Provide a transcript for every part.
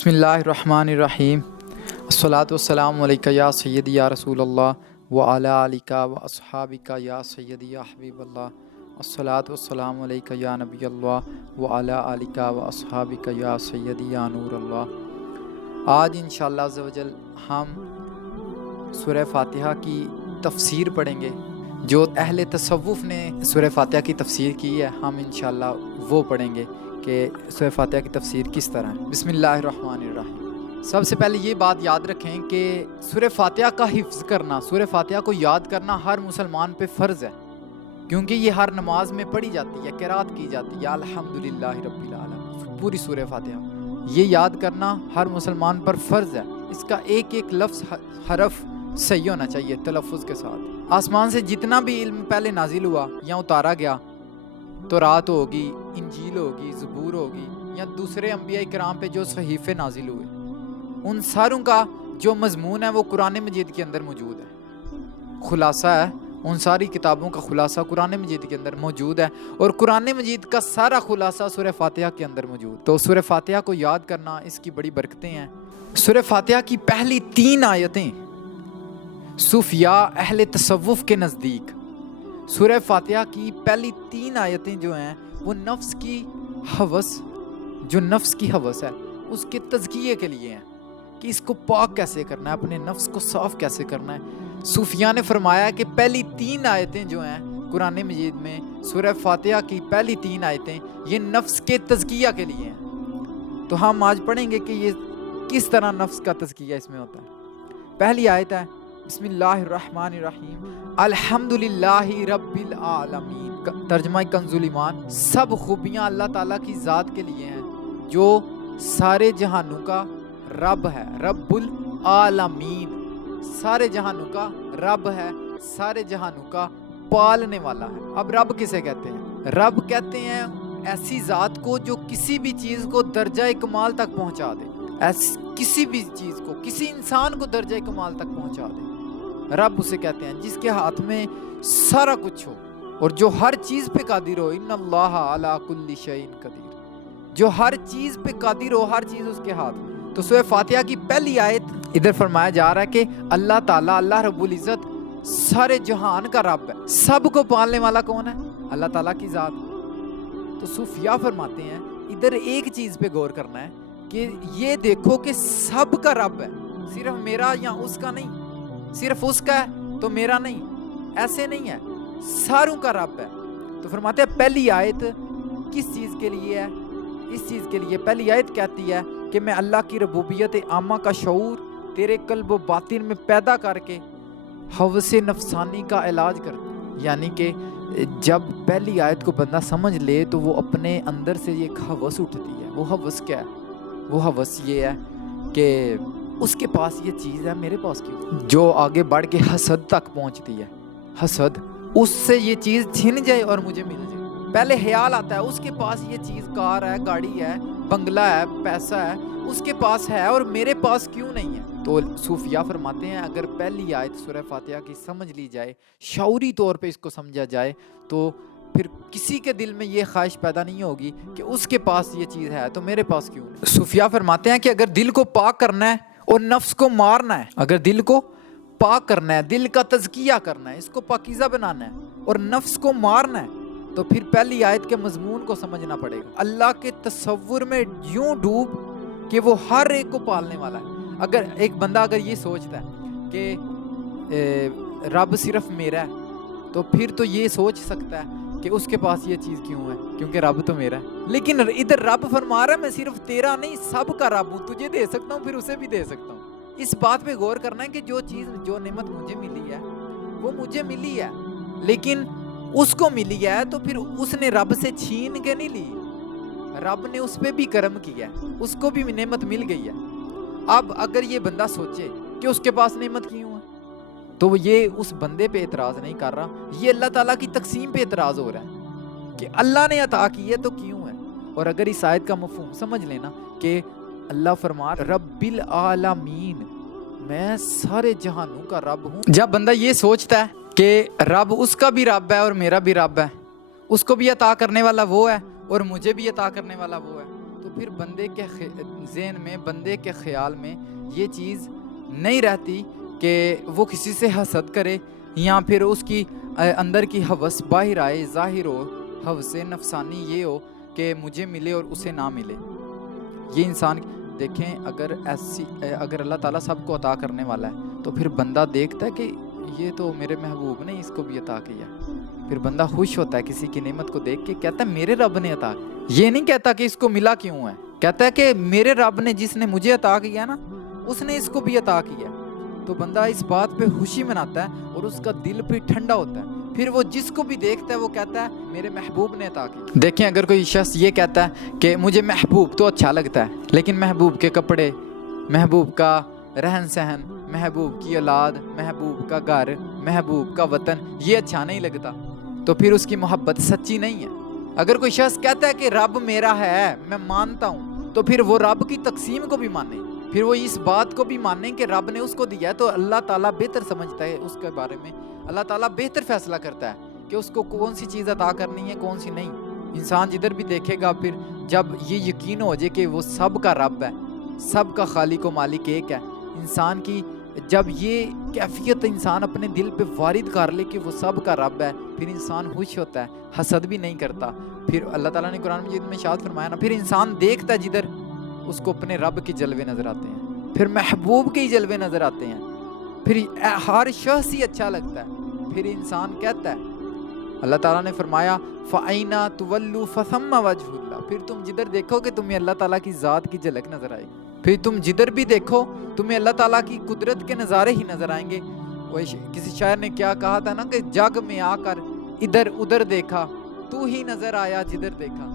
بسم اللہ الرحمن الرحیم الصلاۃ والسلام علیکہ یا سیدی یا رسول اللہ وعلی آلک و اصحابک یا سیدی یا حبیب اللہ الصلاۃ والسلام علیکہ یا نبی اللہ وعلی آلک و اصحابک یا سیدی یا نور اللہ۔ آج انشاءاللہ عز و جل ہم سورہ فاتحہ کی تفسیر پڑھیں گے۔ جو اہل تصوف نے سورہ فاتحہ کی تفسیر کی ہے ہم انشاءاللہ وہ پڑھیں گے کہ سورہ فاتحہ کی تفسیر کس طرح ہے۔ بسم اللہ الرحمن الرحیم۔ سب سے پہلے یہ بات یاد رکھیں کہ سورہ فاتحہ کا حفظ کرنا، سورہ فاتحہ کو یاد کرنا ہر مسلمان پہ فرض ہے، کیونکہ یہ ہر نماز میں پڑھی جاتی ہے، قرات کی جاتی ہے الحمدللہ رب العالمین، پوری سورہ فاتحہ یہ یاد کرنا ہر مسلمان پر فرض ہے۔ اس کا ایک ایک لفظ حرف صحیح ہونا چاہیے تلفظ کے ساتھ۔ آسمان سے جتنا بھی علم پہلے نازل ہوا یا اتارا گیا، تورات ہوگی، انجیل ہوگی، زبور ہوگی، یا دوسرے انبیاء کرام پہ جو صحیفے نازل ہوئے، ان ساروں کا جو مضمون ہے وہ قرآن مجید کے اندر موجود ہے، خلاصہ ہے، ان ساری کتابوں کا خلاصہ قرآن مجید کے اندر موجود ہے، اور قرآن مجید کا سارا خلاصہ سورہ فاتحہ کے اندر موجود۔ تو سورہ فاتحہ کو یاد کرنا اس کی بڑی برکتیں ہیں۔ سورہ فاتحہ کی پہلی 3 آیتیں صوفیاء اہل تصوف کے نزدیک، سورہ فاتحہ کی پہلی 3 آیتیں جو ہیں وہ نفس کی ہوس ہے اس کے تزکیے کے لیے ہیں، کہ اس کو پاک کیسے کرنا ہے، اپنے نفس کو صاف کیسے کرنا ہے۔ صوفیاء نے فرمایا کہ پہلی 3 آیتیں جو ہیں قرآن مجید میں، سورہ فاتحہ کی پہلی 3 آیتیں یہ نفس کے تزکیہ کے لیے ہیں۔ تو ہم آج پڑھیں گے کہ یہ کس طرح نفس کا تزکیہ اس میں ہوتا ہے۔ پہلی آیت ہے بسم اللہ الرحمن الرحیم الحمدللہ رب العالمین۔ ترجمہ کنز ایمان، سب خوبیاں اللہ تعالیٰ کی ذات کے لیے ہیں جو سارے جہانوں کا رب ہے، رب العالمین، سارے جہانوں کا رب ہے، سارے جہانوں کا پالنے والا ہے۔ اب رب کسے کہتے ہیں؟ رب کہتے ہیں ایسی ذات کو جو کسی بھی چیز کو درجہ کمال تک پہنچا دے، کسی بھی چیز کو، کسی انسان کو درجہ کمال تک پہنچا دے، رب اسے کہتے ہیں، جس کے ہاتھ میں سارا کچھ ہو اور جو ہر چیز پہ قادر ہو۔ ان اللہ علی کل شیء قدیر، جو ہر چیز پہ قادر ہو، ہر چیز اس کے ہاتھ میں۔ تو سورہ فاتحہ کی پہلی آیت ادھر فرمایا جا رہا ہے کہ اللہ تعالیٰ، اللہ رب العزت سارے جہان کا رب ہے۔ سب کو پالنے والا کون ہے؟ اللہ تعالیٰ کی ذات۔ تو صوفیاء فرماتے ہیں ادھر ایک چیز پہ غور کرنا ہے کہ یہ دیکھو کہ سب کا رب ہے، صرف میرا یا اس کا نہیں، صرف اس کا ہے تو میرا نہیں، ایسے نہیں ہے، ساروں کا رب ہے۔ تو فرماتے ہیں پہلی آیت کس چیز کے لیے ہے؟ اس چیز کے لیے پہلی آیت کہتی ہے کہ میں اللہ کی ربوبیت عامہ کا شعور تیرے قلب و باطن میں پیدا کر کے حوث نفسانی کا علاج کرتا ہوں۔ یعنی کہ جب پہلی آیت کو بندہ سمجھ لے تو وہ اپنے اندر سے ایک حوث اٹھتی ہے۔ وہ حوث کیا ہے؟ وہ حوث یہ ہے کہ اس کے پاس یہ چیز ہے، میرے پاس کیوں؟ جو آگے بڑھ کے حسد تک پہنچتی ہے، حسد، اس سے یہ چیز چھن جائے اور مجھے مل جائے۔ پہلے خیال آتا ہے اس کے پاس یہ چیز، کار ہے، گاڑی ہے، بنگلہ ہے، پیسہ ہے، اس کے پاس ہے اور میرے پاس کیوں نہیں ہے؟ تو صوفیاء فرماتے ہیں اگر پہلی آیت سورہ فاتحہ کی سمجھ لی جائے، شعوری طور پہ اس کو سمجھا جائے، تو پھر کسی کے دل میں یہ خواہش پیدا نہیں ہوگی کہ اس کے پاس یہ چیز ہے تو میرے پاس کیوں نہیں۔ صوفیاء فرماتے ہیں کہ اگر دل کو پاک کرنا ہے اور نفس کو مارنا ہے، اگر دل کو پاک کرنا ہے، دل کا تزکیہ کرنا ہے، اس کو پاکیزہ بنانا ہے اور نفس کو مارنا ہے، تو پھر پہلی آیت کے مضمون کو سمجھنا پڑے گا۔ اللہ کے تصور میں یوں ڈوب کہ وہ ہر ایک کو پالنے والا ہے۔ اگر ایک بندہ اگر یہ سوچتا ہے کہ رب صرف میرا ہے، تو پھر تو یہ سوچ سکتا ہے کہ اس کے پاس یہ چیز کیوں ہے، کیونکہ رب تو میرا ہے۔ لیکن ادھر رب فرما رہا ہے میں صرف تیرا نہیں، سب کا رب ہوں، تجھے دے سکتا ہوں، پھر اسے بھی دے سکتا ہوں۔ اس بات پہ غور کرنا ہے کہ جو چیز، جو نعمت مجھے ملی ہے وہ مجھے ملی ہے، لیکن اس کو ملی ہے تو پھر اس نے رب سے چھین کے نہیں لی، رب نے اس پہ بھی کرم کیا ہے، اس کو بھی نعمت مل گئی ہے۔ اب اگر یہ بندہ سوچے کہ اس کے پاس نعمت کیوں ہے، تو یہ اس بندے پہ اعتراض نہیں کر رہا، یہ اللہ تعالیٰ کی تقسیم پہ اعتراض ہو رہا ہے کہ اللہ نے عطا کی ہے تو کیوں ہے۔ اور اگر اس آیت کا مفہوم سمجھ لینا کہ اللہ فرما رب العالمین، میں سارے جہانوں کا رب ہوں، جب بندہ یہ سوچتا ہے کہ رب اس کا بھی رب ہے اور میرا بھی رب ہے، اس کو بھی عطا کرنے والا وہ ہے اور مجھے بھی عطا کرنے والا وہ ہے، تو پھر بندے کے ذہن میں، بندے کے خیال میں یہ چیز نہیں رہتی کہ وہ کسی سے حسد کرے یا پھر اس کی اندر کی ہوس باہر آئے، ظاہر ہو، ہوس نفسانی یہ ہو کہ مجھے ملے اور اسے نہ ملے۔ یہ انسان دیکھیں، اگر اللہ تعالیٰ سب کو عطا کرنے والا ہے تو پھر بندہ دیکھتا ہے کہ یہ تو میرے محبوب نے اس کو بھی عطا کیا، پھر بندہ خوش ہوتا ہے کسی کی نعمت کو دیکھ کے، کہتا ہے میرے رب نے عطا کیا۔ یہ نہیں کہتا کہ اس کو ملا کیوں ہے، کہتا ہے کہ میرے رب نے جس نے مجھے عطا کیا نا، اس نے اس کو بھی عطا کیا۔ تو بندہ اس بات پہ خوشی مناتا ہے اور اس کا دل بھی ٹھنڈا ہوتا ہے، پھر وہ جس کو بھی دیکھتا ہے وہ کہتا ہے میرے محبوب نے عطا کیا۔ دیکھیں، اگر کوئی شخص یہ کہتا ہے کہ مجھے محبوب تو اچھا لگتا ہے، لیکن محبوب کے کپڑے، محبوب کا رہن سہن، محبوب کی اولاد، محبوب کا گھر، محبوب کا وطن یہ اچھا نہیں لگتا، تو پھر اس کی محبت سچی نہیں ہے۔ اگر کوئی شخص کہتا ہے کہ رب میرا ہے، میں مانتا ہوں، تو پھر وہ رب کی تقسیم کو بھی مانے، پھر وہ اس بات کو بھی مانے کہ رب نے اس کو دیا ہے تو اللہ تعالیٰ بہتر سمجھتا ہے اس کے بارے میں، اللہ تعالیٰ بہتر فیصلہ کرتا ہے کہ اس کو کون سی چیز عطا کرنی ہے، کون سی نہیں۔ انسان جدھر بھی دیکھے گا، پھر جب یہ یقین ہو جائے کہ وہ سب کا رب ہے، سب کا خالق و مالک ایک ہے، انسان کی جب یہ کیفیت انسان اپنے دل پہ وارد کر لے کہ وہ سب کا رب ہے، پھر انسان خوش ہوتا ہے، حسد بھی نہیں کرتا۔ پھر اللہ تعالیٰ نے قرآن مجید میں ارشاد فرمایا نا، پھر انسان دیکھتا ہے جدھر اس کو اپنے رب کے جلوے نظر آتے ہیں، پھر محبوب کے ہی جلوے نظر آتے ہیں، پھر ہر شخص ہی اچھا لگتا ہے، پھر انسان کہتا ہے، اللہ تعالیٰ نے فرمایا فَأَيْنَا تُوَلُّوا فَثَمَّ وَجْهُ اللَّهِ، پھر تم جدھر دیکھو کہ تمہیں اللہ تعالیٰ کی ذات کی جھلک نظر آئے گی، پھر تم جدھر بھی دیکھو تمہیں اللہ تعالیٰ کی قدرت کے نظارے ہی نظر آئیں گے۔ کسی شاعر نے کیا کہا تھا نا کہ جگ میں آ کر ادھر ادھر دیکھا، تو ہی نظر آیا جدھر دیکھا،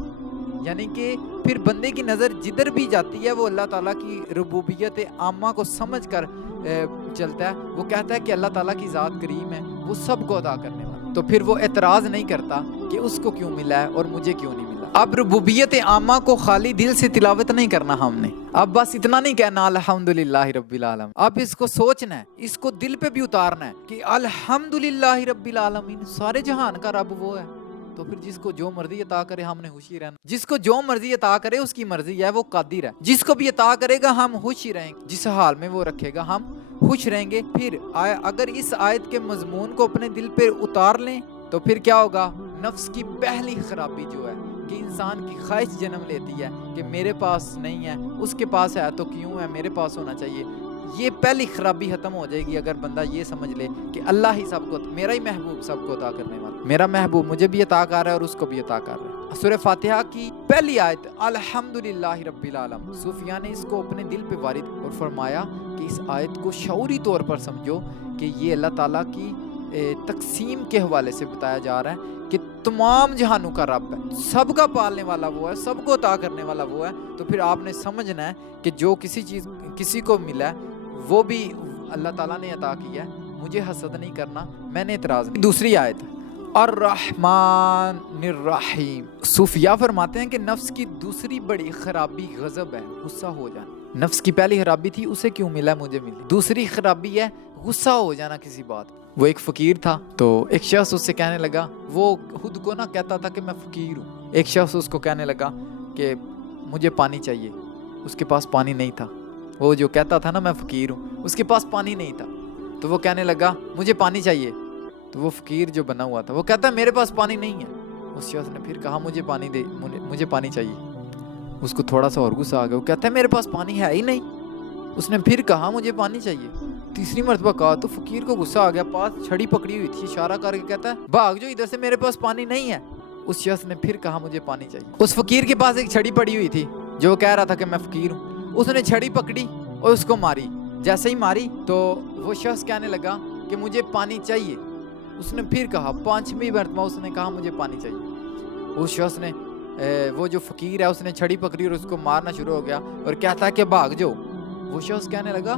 یعنی کہ پھر بندے کی نظر جدھر بھی جاتی ہے وہ اللہ تعالیٰ کی ربوبیت عامہ کو سمجھ کر چلتا ہے، وہ کہتا ہے کہ اللہ تعالیٰ کی ذات کریم ہے، وہ سب کو عطا کرنے والا، تو پھر وہ اعتراض نہیں کرتا کہ اس کو کیوں ملا ہے اور مجھے کیوں نہیں ملا۔ اب ربوبیت عامہ کو خالی دل سے تلاوت نہیں کرنا ہم نے، اب بس اتنا نہیں کہنا الحمدللہ رب العالمین، اب اس کو سوچنا ہے، اس کو دل پہ بھی اتارنا ہے کہ الحمدللہ رب العالمین، سارے جہان کا رب وہ ہے، تو پھر جس کو جو مرضی عطا کرے ہم نے خوشی رہنا، جس کو جو مرضی عطا کرے اس کی مرضی ہے، وہ قادر ہے، جس کو بھی عطا کرے گا ہم خوشی رہیں گے، جس حال میں وہ رکھے گا ہم خوش رہیں گے۔ پھر اگر اس آیت کے مضمون کو اپنے دل پہ اتار لیں تو پھر کیا ہوگا؟ نفس کی پہلی خرابی جو ہے کہ انسان کی خواہش جنم لیتی ہے کہ میرے پاس نہیں ہے، اس کے پاس ہے تو کیوں ہے، میرے پاس ہونا چاہیے، یہ پہلی خرابی ختم ہو جائے گی اگر بندہ یہ سمجھ لے کہ اللہ ہی سب کو، میرا ہی محبوب سب کو عطا کرنے والا، میرا محبوب مجھے بھی عطا کر رہا ہے اور اس کو بھی عطا کر رہا ہے۔ سورہ فاتحہ کی پہلی آیت الحمدللہ رب العالمین، صوفیاء نے اس کو اپنے دل پہ وارد اور فرمایا کہ اس آیت کو شعوری طور پر سمجھو کہ یہ اللہ تعالیٰ کی تقسیم کے حوالے سے بتایا جا رہا ہے کہ تمام جہانوں کا رب ہے، سب کا پالنے والا وہ ہے، سب کو عطا کرنے والا وہ ہے، تو پھر آپ نے سمجھنا ہے کہ جو کسی کو ملا ہے وہ بھی اللہ تعالیٰ نے عطا کیا ہے، مجھے حسد نہیں کرنا، میں نے اعتراض نہیں۔ دوسری آیت الرحمن الرحیم، صوفیاء فرماتے ہیں کہ نفس کی دوسری بڑی خرابی غضب ہے، غصہ ہو جانا۔ نفس کی پہلی خرابی تھی اسے کیوں ملا مجھے ملی، دوسری خرابی ہے غصہ ہو جانا کسی بات۔ وہ ایک فقیر تھا تو ایک شخص اس سے کہنے لگا، وہ خود کو نہ کہتا تھا کہ میں فقیر ہوں، ایک شخص اس کو کہنے لگا کہ مجھے پانی چاہیے، اس کے پاس پانی نہیں تھا، وہ جو کہتا تھا نا میں فقیر ہوں، اس کے پاس پانی نہیں تھا، تو وہ کہنے لگا مجھے پانی چاہیے، تو وہ فقیر جو بنا ہوا تھا وہ کہتا ہے میرے پاس پانی نہیں ہے۔ اس شخص نے پھر کہا مجھے پانی دے، مجھے پانی چاہیے، اس کو تھوڑا سا اور غصہ آ گیا، وہ کہتا ہے میرے پاس پانی ہے ہی نہیں، اس نے پھر کہا مجھے پانی چاہیے، تیسری مرتبہ کہا تو فقیر کو غصہ آ گیا، پاس چھڑی پکڑی ہوئی تھی، اشارہ کر کے کہتا ہے بھاگ جو ادھر سے، میرے پاس پانی نہیں ہے۔ اس شخص نے پھر کہا مجھے پانی چاہیے۔ اس فقیر کے پاس ایک چھڑی پڑی ہوئی تھی جو کہہ رہا تھا کہ میں فقیر ہوں، اس نے چھڑی پکڑی اور اس کو ماری، جیسے ہی ماری تو وہ شخص کہنے لگا کہ مجھے پانی چاہیے، اس نے پھر کہا، پانچویں مرتبہ اس نے کہا مجھے پانی چاہیے۔ اس شخص نے وہ جو فقیر ہے اس نے چھڑی پکڑی اور اس کو مارنا شروع ہو گیا اور کہتا ہے کہ بھاگ جاؤ۔ وہ شخص کہنے لگا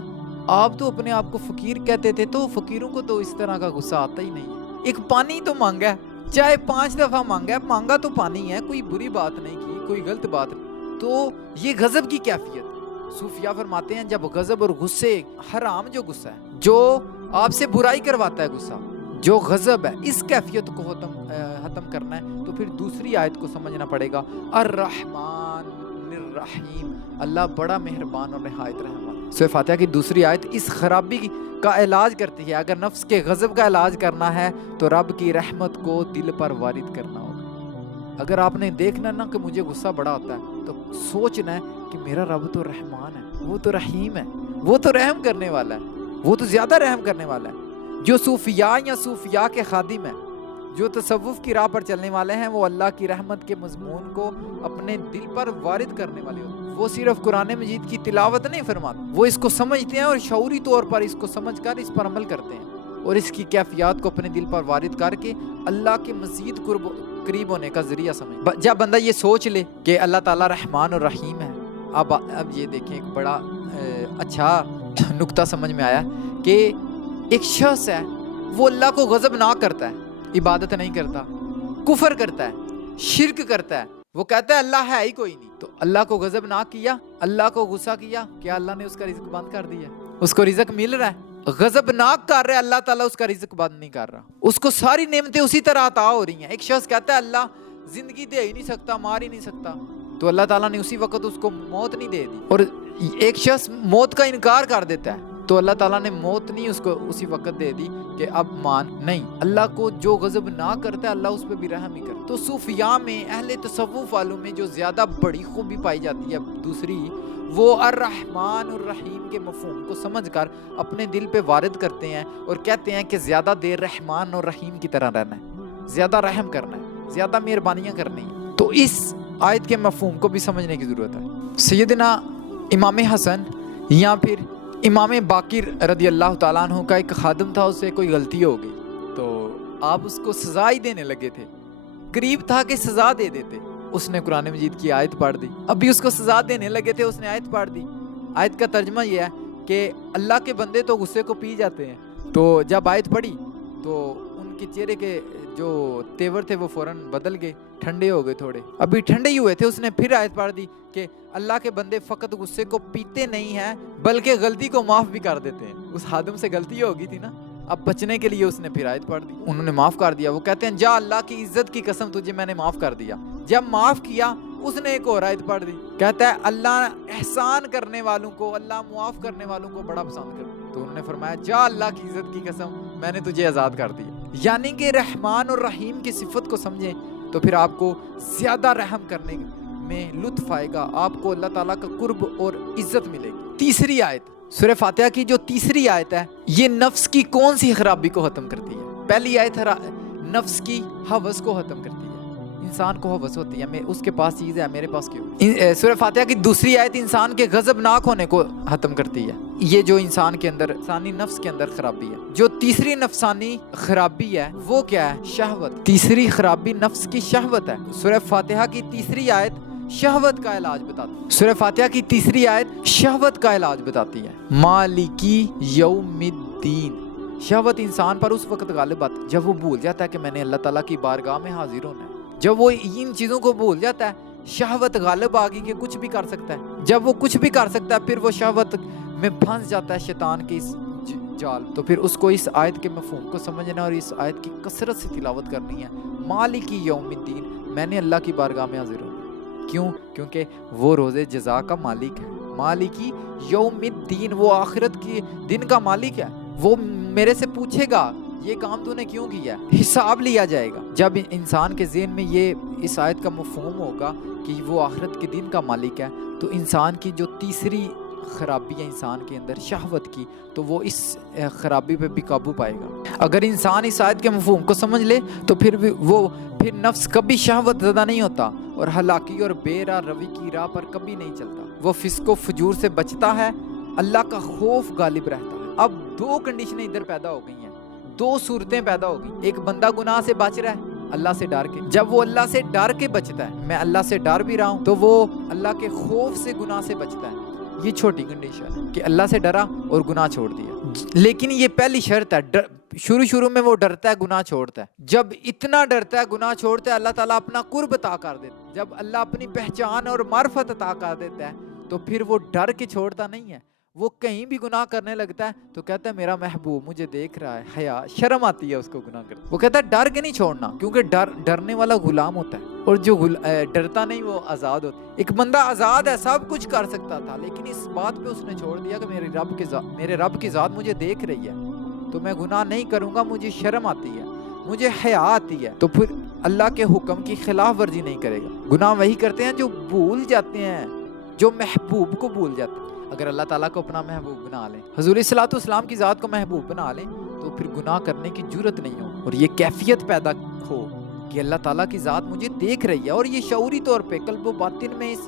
آپ تو اپنے آپ کو فقیر کہتے تھے، تو فقیروں کو تو اس طرح کا غصہ آتا ہی نہیں ہے، ایک پانی تو مانگا ہے، چاہے 5 دفعہ مانگا ہے، مانگا تو پانی ہے، کوئی بری بات نہیں کی، کوئی غلط بات نہیں، تو یہ غضب کی کیفیت۔ صوفیاء فرماتے ہیں جب غضب اور غصے، حرام جو غصہ ہے، جو آپ سے برائی کرواتا ہے غصہ، جو غضب ہے، اس کیفیت کو ختم کرنا ہے تو پھر دوسری آیت کو سمجھنا پڑے گا، الرحمن الرحیم، اللہ بڑا مہربان اور نہایت رحم والا۔ سورہ فاتحہ کی دوسری آیت اس خرابی کا علاج کرتی ہے۔ اگر نفس کے غضب کا علاج کرنا ہے تو رب کی رحمت کو دل پر وارد کرنا ہوگا۔ اگر آپ نے دیکھنا نا کہ مجھے غصہ بڑا ہوتا ہے تو سوچنا ہے کہ میرا رب تو رحمان ہے، وہ تو رحیم ہے، وہ تو رحم کرنے والا ہے، وہ تو زیادہ رحم کرنے والا ہے۔ جو صوفیاء یا صوفیاء کے خادم ہیں، جو تصوف کی راہ پر چلنے والے ہیں، وہ اللہ کی رحمت کے مضمون کو اپنے دل پر وارد کرنے والے ہوتے ہیں۔ وہ صرف قرآن مجید کی تلاوت نہیں فرماتے، وہ اس کو سمجھتے ہیں اور شعوری طور پر اس کو سمجھ کر اس پر عمل کرتے ہیں اور اس کی کیفیات کو اپنے دل پر وارد کر کے اللہ کے مزید قریب ہونے کا ذریعہ سمجھ۔ جب بندہ یہ سوچ لے کہ اللہ تعالیٰ رحمان اور رحیم ہے، اب یہ دیکھیں ایک بڑا اچھا نقطہ سمجھ میں آیا کہ ایک شخص ہے وہ اللہ کو غضب نہ کرتا ہے، عبادت نہیں کرتا، کفر کرتا ہے، شرک کرتا ہے، وہ کہتا ہے اللہ ہے ہی کوئی نہیں، تو اللہ کو غضب نہ کیا، اللہ کو غصہ کیا، کیا اللہ نے اس کا رزق بند کر دیا؟ اس کو رزق مل رہا ہے، غضب نہ کر رہا ہے اللہ تعالیٰ، اس کا رزق بند نہیں کر رہا، اس کو ساری نعمتیں اسی طرح عطا ہو رہی ہیں۔ ایک شخص کہتا ہے اللہ زندگی دے ہی نہیں سکتا، مار ہی نہیں سکتا، تو اللہ تعالیٰ نے اسی وقت اس کو موت نہیں دے دی۔ اور ایک شخص موت کا انکار کر دیتا ہے تو اللہ تعالیٰ نے موت نہیں اس کو اسی وقت دے دی کہ اب مان نہیں۔ اللہ کو جو غضب نہ کرتا ہے اللہ اس پہ بھی رحم ہی کرتا۔ تو صوفیاء میں، اہل تصوف والوں میں جو زیادہ بڑی خوبی پائی جاتی ہے دوسری، وہ الرحمن الرحیم کے مفہوم کو سمجھ کر اپنے دل پہ وارد کرتے ہیں اور کہتے ہیں کہ زیادہ دیر رحمان اور رحیم کی طرح رہنا ہے، زیادہ رحم کرنا ہے، زیادہ مہربانیاں کرنی ہیں۔ تو اس آیت کے مفہوم کو بھی سمجھنے کی ضرورت ہے۔ سیدنا امام حسن یا پھر امام باقر رضی اللہ تعالیٰ عنہ کا ایک خادم تھا، اس سے کوئی غلطی ہو گئی تو آپ اس کو سزا ہی دینے لگے تھے، قریب تھا کہ سزا دے دیتے۔ اس نے قرآن مجید کی آیت پڑھ دی، ابھی اس کو سزا دینے لگے تھے، اس نے آیت پڑھ دی۔ آیت کا ترجمہ یہ ہے کہ اللہ کے بندے تو غصے کو پی جاتے ہیں، تو جب آیت پڑھی تو ان کے چہرے کے جو تیور تھے وہ فوراً بدل گئے، ٹھنڈے ہو گئے تھوڑے، ابھی ٹھنڈے ہی ہوئے تھے۔ اس نے پھر آیت پڑھ دی کہ اللہ کے بندے فقط غصے کو پیتے نہیں ہیں بلکہ غلطی کو معاف بھی کر دیتے ہیں۔ اس خادم سے غلطی ہو گئی تھی نا، اب بچنے کے لیے اس نے پھر آیت پڑھ دی، انہوں نے معاف کر دیا۔ وہ کہتے ہیں جا اللہ کی عزت کی قسم تجھے میں نے معاف کر دیا۔ جب معاف کیا اس نے ایک اور آیت پڑھ دی، کہتا ہے اللہ احسان کرنے والوں کو، اللہ معاف کرنے والوں کو بڑا پسند کرتا۔ تو انہوں نے فرمایا جا اللہ کی عزت کی قسم میں نے تجھے آزاد کر دیا۔ یعنی کہ رحمان اور رحیم کی صفت کو سمجھیں تو پھر آپ کو زیادہ رحم کرنے میں لطف آئے گا، آپ کو اللہ تعالیٰ کا قرب اور عزت ملے گی۔ تیسری آیت سورہ فاتحہ کی جو تیسری آیت ہے، یہ نفس کی کون سی خرابی کو ختم کرتی ہے؟ پہلی آیت نفس کی ہوس کو ختم کرتی ہے، انسان کو ہوس ہوتی ہے اس کے پاس چیز ہے میرے پاس کیوں۔ سورہ فاتحہ کی دوسری آیت انسان کے غضبناک ہونے کو ختم کرتی ہے، یہ جو انسان کے اندر، انسانی نفس کے اندر خرابی ہے۔ جو تیسری نفسانی خرابی ہے وہ کیا ہے؟ شہوت۔ تیسری خرابی نفس کی شہوت ہے۔ سورہ فاتحہ کی تیسری آیت شہوت کا علاج بتاتی ہے۔ سورہ فاتحہ کی تیسری آیت شہوت کا علاج بتاتی ہے۔ مالکی یوم الدین، شہوت انسان پر اس وقت غالب آتی ہے جب وہ بھول جاتا ہے کہ میں نے اللہ تعالیٰ کی بارگاہ میں حاضر ہونا ہے۔ جب وہ ان چیزوں کو بھول جاتا ہے، شہوت غالب آ گئی کہ کچھ بھی کر سکتا ہے۔ جب وہ کچھ بھی کر سکتا ہے پھر وہ شہوت میں پھنس جاتا ہے شیطان کی اس جال۔ تو پھر اس کو اس آیت کے مفہوم کو سمجھنا اور اس آیت کی کثرت سے تلاوت کرنی ہے۔ مالکی یوم الدین، میں نے اللہ کی بارگاہ میں حاضر ہونا ہے۔ کیوں؟ کیونکہ وہ روز جزا کا مالک ہے۔ مالکی یوم الدین، وہ آخرت کی دن کا مالک ہے، وہ میرے سے پوچھے گا یہ کام تو نے کیوں کیا ہے، حساب لیا جائے گا۔ جب انسان کے ذہن میں یہ اس آیت کا مفہوم ہوگا کہ وہ آخرت کے دن کا مالک ہے، تو انسان کی جو تیسری خرابی ہے انسان کے اندر شہوت کی، تو وہ اس خرابی پہ بھی قابو پائے گا۔ اگر انسان اس آیت کے مفہوم کو سمجھ لے تو پھر نفس کبھی شہوت زدہ نہیں ہوتا اور ہلاکی اور بے راہ روی کی راہ پر کبھی نہیں چلتا۔ وہ فسق و فجور سے بچتا ہے، اللہ کا خوف غالب رہتا ہے۔ اب دو کنڈیشنیں ادھر پیدا ہو گئی ہیں، دو صورتیں پیدا ہو گئی۔ ایک بندہ گناہ سے بچ رہا ہے اللہ سے ڈر کے، جب وہ اللہ سے ڈر کے بچتا ہے، میں اللہ سے ڈر بھی رہا ہوں، تو وہ اللہ کے خوف سے گناہ سے بچتا ہے۔ یہ چھوٹی کنڈیشن ہے کہ اللہ سے ڈرا اور گناہ چھوڑ دیا، لیکن یہ پہلی شرط ہے۔ شروع میں وہ ڈرتا ہے، گناہ چھوڑتا ہے۔ جب اتنا ڈرتا ہے، گناہ چھوڑتا ہے، اللہ تعالیٰ اپنا قرب عطا کر دیتا ہے۔ جب اللہ اپنی پہچان اور معرفت عطا کر دیتا ہے تو پھر وہ ڈر کے چھوڑتا نہیں ہے۔ وہ کہیں بھی گناہ کرنے لگتا ہے تو کہتا ہے میرا محبوب مجھے دیکھ رہا ہے، حیا، شرم آتی ہے اس کو گناہ کرتا ہے۔ وہ کہتا ہے ڈر کے نہیں چھوڑنا، کیونکہ ڈرنے والا غلام ہوتا ہے، اور جو ڈرتا نہیں وہ آزاد ہوتا. ایک بندہ آزاد ہے، سب کچھ کر سکتا تھا، لیکن اس بات پہ اس نے چھوڑ دیا کہ میرے رب کی ذات مجھے دیکھ رہی ہے تو میں گناہ نہیں کروں گا، مجھے شرم آتی ہے، مجھے حیا آتی ہے، تو پھر اللہ کے حکم کی خلاف ورزی نہیں کرے گا. گناہ وہی کرتے ہیں جو بھول جاتے ہیں، جو محبوب کو بھول جاتے ہیں. اگر اللہ تعالیٰ کو اپنا محبوب بنا لیں، حضور صلی اللہ کی ذات کو محبوب بنا لیں، تو پھر گناہ کرنے کی جرت نہیں ہو اور یہ کیفیت پیدا ہو کہ اللہ تعالیٰ کی ذات مجھے دیکھ رہی ہے، اور یہ شعوری طور پہ قلب و باطن میں اس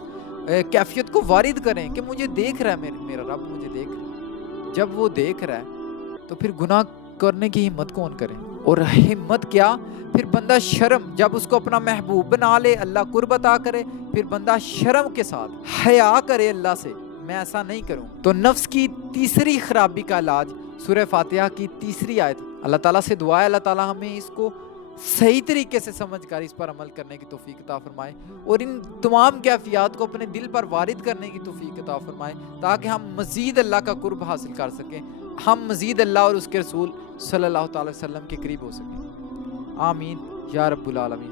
کیفیت کو وارد کریں کہ مجھے دیکھ رہا ہے، میرا رب مجھے دیکھ رہا ہے. جب وہ دیکھ رہا ہے تو پھر گناہ کرنے کی ہمت کون کرے؟ اور ہمت کیا، پھر بندہ شرم، جب اس کو اپنا محبوب بنا لے، اللہ قرب عطا کرے، پھر بندہ شرم کے ساتھ حیا کرے اللہ سے، میں ایسا نہیں کروں. تو نفس کی تیسری خرابی کا علاج سورہ فاتحہ کی تیسری آیت. اللہ تعالیٰ سے دعا ہے اللہ تعالیٰ ہمیں اس کو صحیح طریقے سے سمجھ کر اس پر عمل کرنے کی توفیق عطا فرمائے، اور ان تمام کیفیات کو اپنے دل پر وارد کرنے کی توفیق عطا فرمائے، تاکہ ہم مزید اللہ کا قرب حاصل کر سکیں، ہم مزید اللہ اور اس کے رسول صلی اللہ تعالی وسلم کے قریب ہو سکیں. آمین یا رب العالمین.